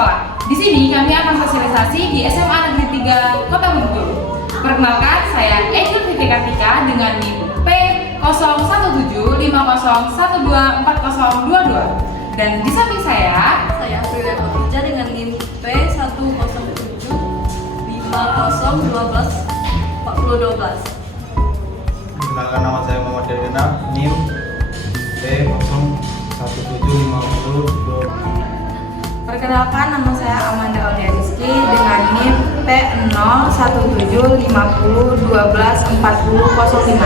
sekolah. Di sini kami akan sosialisasi di SMA Negeri 3 Kota Bengkulu. Perkenalkan, saya Eki Fitri Kartika dengan NIM P017501240022. Dan di samping saya Aprilia Khadijah dengan NIM P10750124012. Perkenalkan, nama saya Muhammad Delina, NIM P017502. Perkenalkan, nama saya Amanda Aulia Rizky dengan NIM P017050124005.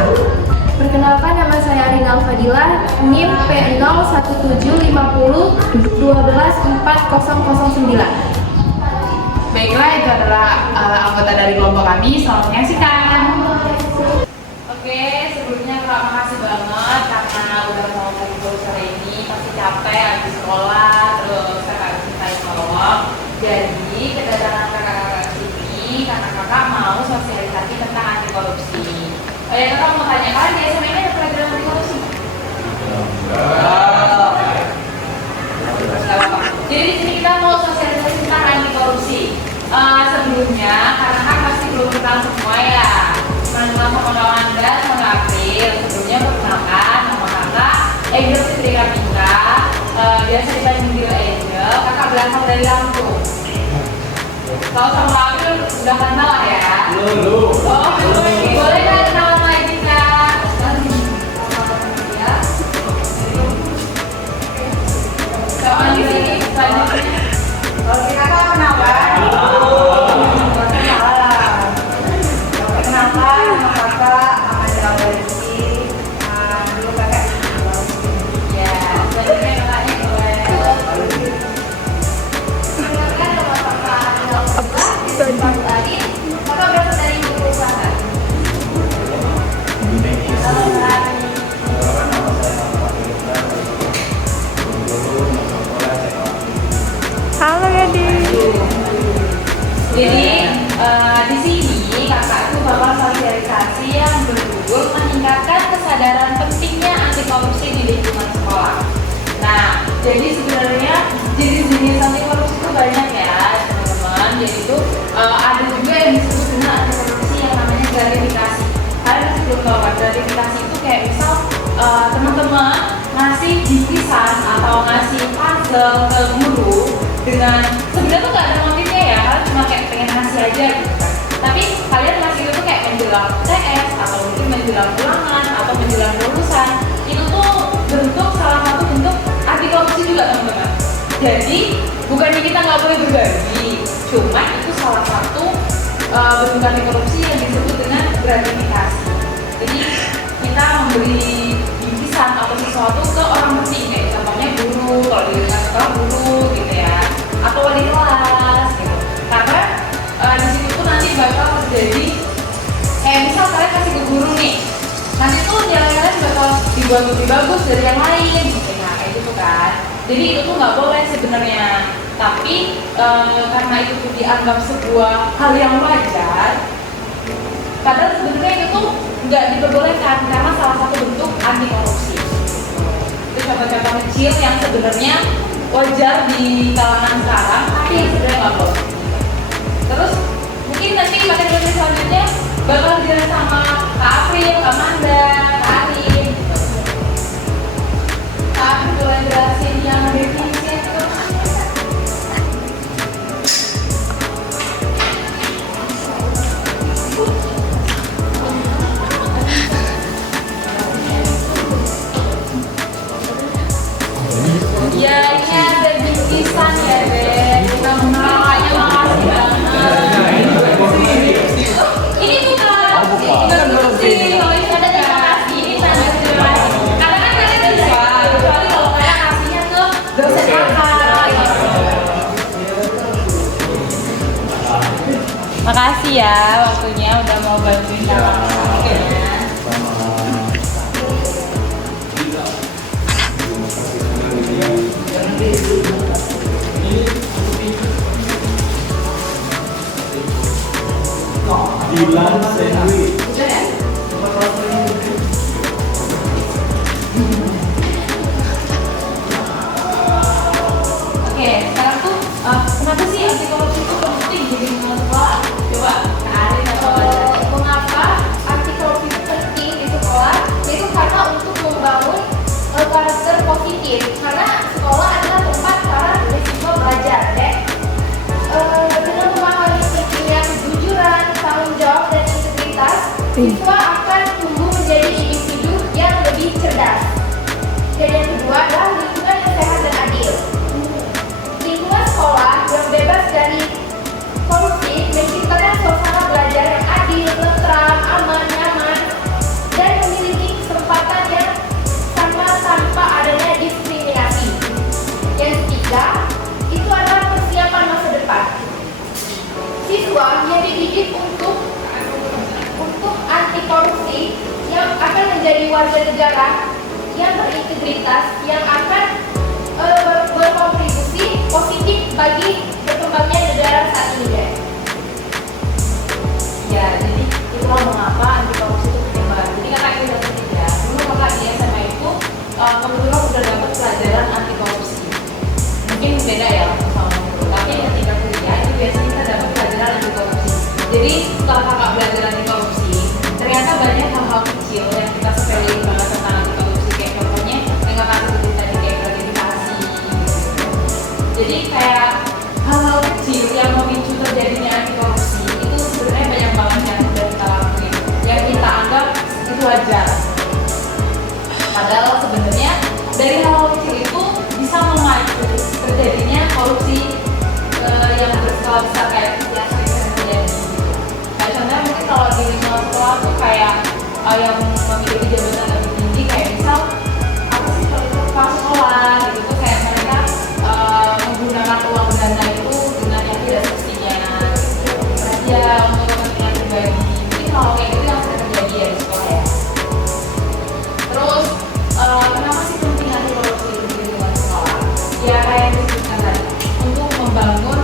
Perkenalkan, nama saya Rina Alfadilah, NIM P011750124009. Baiklah, itu adalah anggota dari kelompok kami. Selamat menyaksikan. Oke, sebelumnya terima kasih banget karena udah mau kumpul sore ini. Pasti capek habis sekolah, terus kakak minta tolong. Jadi kedatangan kakak-kakak sini karena kakak mau sosialisasi tentang anti korupsi. Oh ya, kakak mau tanya, kalian di SMA ini ada pelajaran anti korupsi? Jadi di sini kita mau sosialisasi tentang anti korupsi. Sebelumnya, karena kan pasti belum kenal semua ya. Mengenal sama kawan Anda, sama April. Sebelumnya perkenalkan, nama kakak Angel Fitri Kartika. Biasa dipanggil Angel. Kakak berasal dari Lampung. Kalau sama April sudah kenal ya? Belum. Oh, belum. Boleh nggak kenalan lagi kak? Sama di sini. Selanjutnya. Kalau kita kenalan, perkenalkan, nama kakak Amanda Aulia Rizky. Dulu kakak Ya, selanjutnya kakaknya boleh. Perkenalkan, nama kakak Rina Alfadilah. Kakak berasal dari ibu perusahaan. Halo kak. Halo Yadi. Jadi di sini kakak tuh bakal sosialisasi yang bertujuan meningkatkan kesadaran pentingnya anti korupsi di lingkungan sekolah. Nah, jadi sebenarnya jenis-jenis anti korupsi itu banyak ya teman-teman. Jadi itu ada juga yang disebut dengan anti korupsi yang namanya gratifikasi. Kalian pasti belum tahu kan, gratifikasi itu kayak misal teman-teman ngasih bingkisan atau ngasih puzzle ke guru dengan sebenarnya tuh nggak ada motifnya ya, kalian cuma kayak pengen ngasih aja gitu kan. Tapi kalian ngasih itu kayak menjelang TS atau mungkin menjelang ulangan atau menjelang lulusan. Itu tuh bentuk salah satu bentuk anti korupsi juga teman-teman. Jadi bukannya kita nggak boleh berbagi, cuma itu salah satu bentuk anti korupsi yang disebut dengan gratifikasi. Jadi kita memberi bingkisan atau sesuatu ke orang penting, kayak contohnya guru, kalau di sekolah guru gitu ya, atau wali kelas gitu. Karena di situ tuh nanti bakal terjadi kayak misal kalian kasih ke guru nih, nanti tuh nilai kalian bakal dibuat lebih bagus dari yang lain gitu. Nah kayak gitu kan. Jadi itu tuh nggak boleh sebenarnya, tapi karena itu tuh dianggap sebuah hal yang wajar, padahal sebenarnya itu tuh nggak diperbolehkan karena salah satu bentuk anti korupsi. Itu contoh-contoh kecil yang sebenarnya wajar di kalangan sekarang, tapi yang sebenarnya nggak boleh. Terus mungkin nanti materi selanjutnya bakal dijelaskan sama Kak April, Kak Amanda, Kak Arin. Kak April boleh jelasin yang definisi itu. Ya, ini ada bingkisan ya, Dek. Kakaknya makasih banget. Ini bukan korupsi. Kalau ini ada terima kasih, ini tanda terima kasih. Karena kan kalian bisa, kecuali kalau kalian kasihnya ke dosen kakak. Makasih ya waktunya udah mau bantuin kakak. Dilan sandwich. Oke, sekarang tuh kenapa kenapa sih anti korupsi itu penting di lingkungan sekolah? Coba Kak Arin atau Baca. Mengapa anti korupsi itu penting di sekolah? Itu karena untuk membangun karakter positif. Karena sekolah adalah tempat para siswa belajar, deh. Dengan memahami pentingnya kejujuran, tanggung jawab dan integritas, siswa akan tumbuh menjadi individu yang lebih cerdas. Dan yang kedua adalah lingkungan yang sehat dan adil. Lingkungan sekolah yang bebas dari korupsi menciptakan suasana belajar yang adil, tentram, aman, nyaman, dan memiliki kesempatan yang sama tanpa adanya diskriminasi. Yang ketiga, itu adalah persiapan masa depan. Siswa yang dididik untuk anti korupsi yang akan menjadi warga negara yang berintegritas, yang akan berkontribusi positif bagi berkembangnya negara saat ini, guys. Ya, jadi itulah mengapa anti korupsi itu penting banget. Jadi kakak ini udah ketiga. Dulu kakak di SMA itu kebetulan udah dapat pelajaran anti korupsi. Mungkin beda ya sama dulu. Tapi ketika kuliah itu biasanya kita dapat pelajaran anti korupsi. Jadi setelah kakak belajar anti korupsi, ternyata banyak hal-hal kecil yang kita sepelein banget tentang anti korupsi. Kayak contohnya yang kakak sebutin tadi kayak gratifikasi. Jadi kayak hal-hal kecil yang memicu terjadinya anti korupsi itu sebenarnya banyak banget yang sudah kita lakuin, yang kita anggap itu wajar. Padahal sebenarnya dari hal-hal kecil itu bisa memacu terjadinya korupsi yang berskala besar kayak yang sering terjadi. Kayak contohnya mungkin kalau di lingkungan sekolah tuh kayak yang memiliki jabatan lebih tinggi, kayak misal apa sih kalau itu kepala sekolah gitu tuh kayak mereka menggunakan uang dana itu dengan yang tidak semestinya ya untuk kepentingan pribadi. Mungkin kalau kayak gitu yang sering terjadi ya di sekolah ya. Terus kenapa sih penting anti korupsi di lingkungan sekolah? Ya kayak yang disebutkan tadi, untuk membangun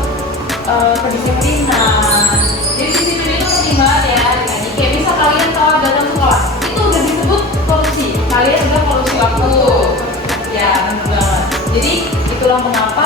kedisiplinan. Jadi disiplin itu penting banget ya. Kayak bisa kalian kalau datang sekolah itu udah disebut korupsi, kalian udah korupsi waktu. Ya benar banget. Jadi itulah mengapa